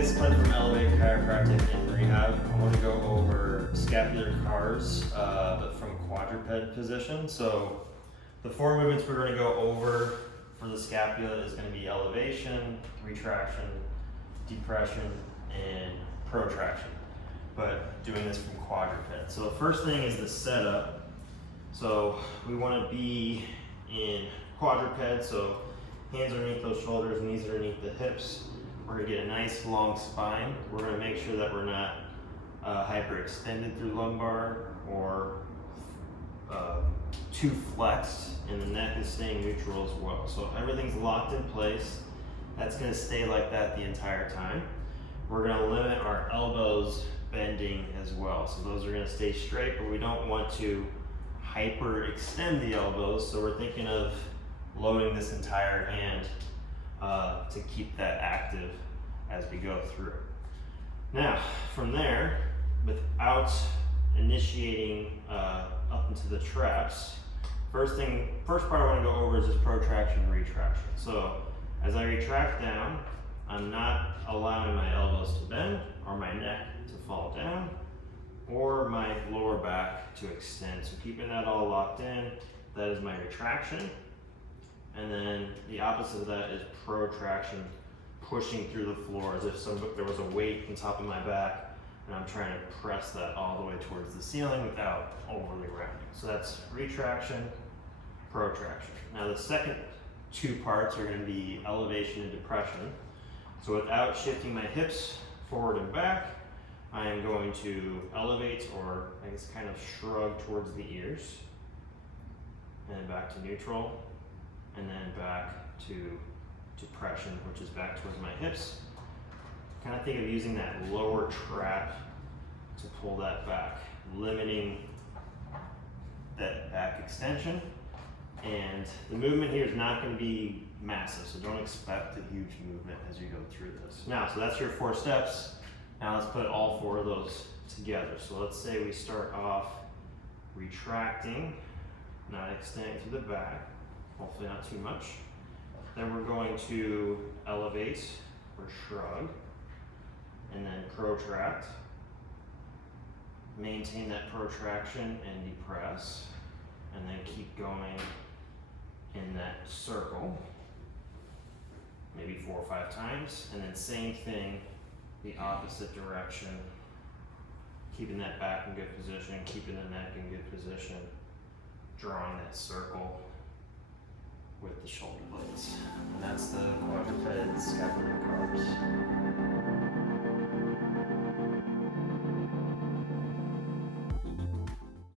guys, Clint from Elevate Chiropractic and Rehab. I want to go over scapular cars, but from quadruped position. So the four movements we're going to go over for the scapula is going to be elevation, retraction, depression, and protraction. But doing this from quadruped. So the first thing is the setup. So we want to be in quadruped, so hands underneath those shoulders, knees underneath the hips. We're going to get a nice long spine. We're going to make sure that we're not hyperextended through lumbar or too flexed, and the neck is staying neutral as well. So everything's locked in place. That's going to stay like that the entire time. We're going to limit our elbows bending as well. So those are going to stay straight, but we don't want to hyperextend the elbows. So we're thinking of loading this entire hand to keep that active as we go through. Now, from there, without initiating up into the traps, first part I want to go over is this protraction and retraction. So as I retract down, I'm not allowing my elbows to bend or my neck to fall down or my lower back to extend. So keeping that all locked in, that is my retraction. And then the opposite of that is protraction, pushing through the floor as if there was a weight on top of my back and I'm trying to press that all the way towards the ceiling without overly rounding. So that's retraction, protraction. Now the second two parts are going to be elevation and depression. So without shifting my hips forward and back, I am going to elevate, or I guess kind of shrug towards the ears, and then back to neutral, and then back to depression, which is back towards my hips. Kind of think of using that lower trap to pull that back, limiting that back extension. And the movement here is not going to be massive, so don't expect a huge movement as you go through this. Now, so that's your 4 steps. Now let's put all 4 of those together. So let's say we start off retracting, not extending to the back, hopefully not too much. Then we're going to elevate or shrug, and then protract. Maintain that protraction and depress, and then keep going in that circle, maybe 4 or 5 times, and then same thing, the opposite direction, keeping that back in good position, keeping the neck in good position, drawing that circle with the shoulder blades. And that's the quadruped scapular cars.